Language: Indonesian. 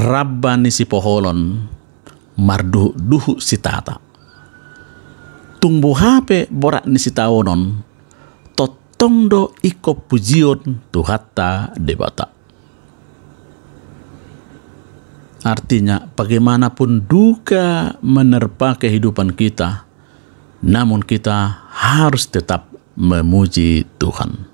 Rabbani si poholon marduhu duhu si tata. Tumbuh hape borak ni si taonon totong do iko pujion tuhatta debata. Artinya bagaimanapun duka menerpa kehidupan kita, namun kita harus tetap memuji Tuhan.